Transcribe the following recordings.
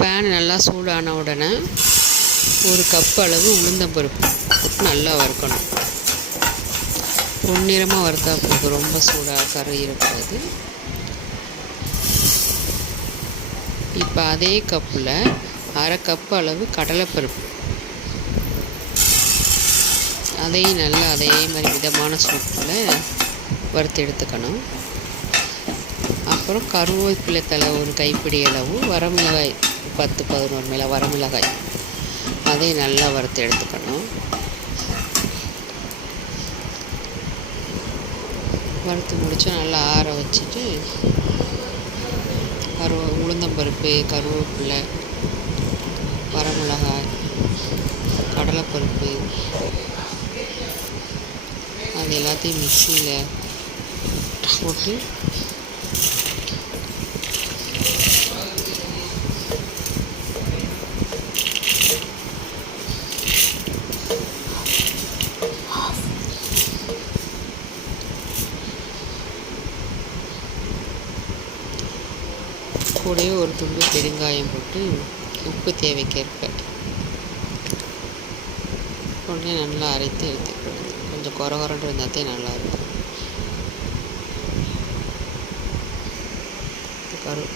Pan நல்லா சூடான உடனே 1 கப் அளவு உளுந்தம்பருப்பு போட்டு நல்லா வறுக்கணும். பொன்னிறமாக வறுத்தா போதும், ரொம்ப சூடாக கரையிடக்கூடாது. இப்போ அதே கப்பில் 1/2 கப் அளவு கடலைப்பருப்பு, அதையும் நல்லா அதே மாதிரி மிதமான சூட்டில் வறுத்து எடுத்துக்கணும். அப்புறம் கருவேப்பிலை தழை 1 கைப்பிடி அளவு, வரமிளகாய் 10-11 வரமிளகாய், அதையும் நல்லா வறுத்து எடுத்துக்கணும். வறுத்து முடித்தா நல்லா ஆற வச்சுட்டு உளுந்தம்பருப்பு, கருவேப்பிலை, வரமிளகாய், கடலைப்பருப்பு அது எல்லாத்தையும் மிக்சியில் போட்டு கூடவே 1 துண்டு பெருங்காயம் போட்டு உப்பு தேவைக்கேற்ப போட்டு நல்லா அரைத்து எடுத்துக்கணும். கொஞ்சம் கொரகொரன்னு இருந்தால் நல்லாயிருக்கும்.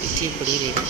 இட்லி பொடி ரெடி.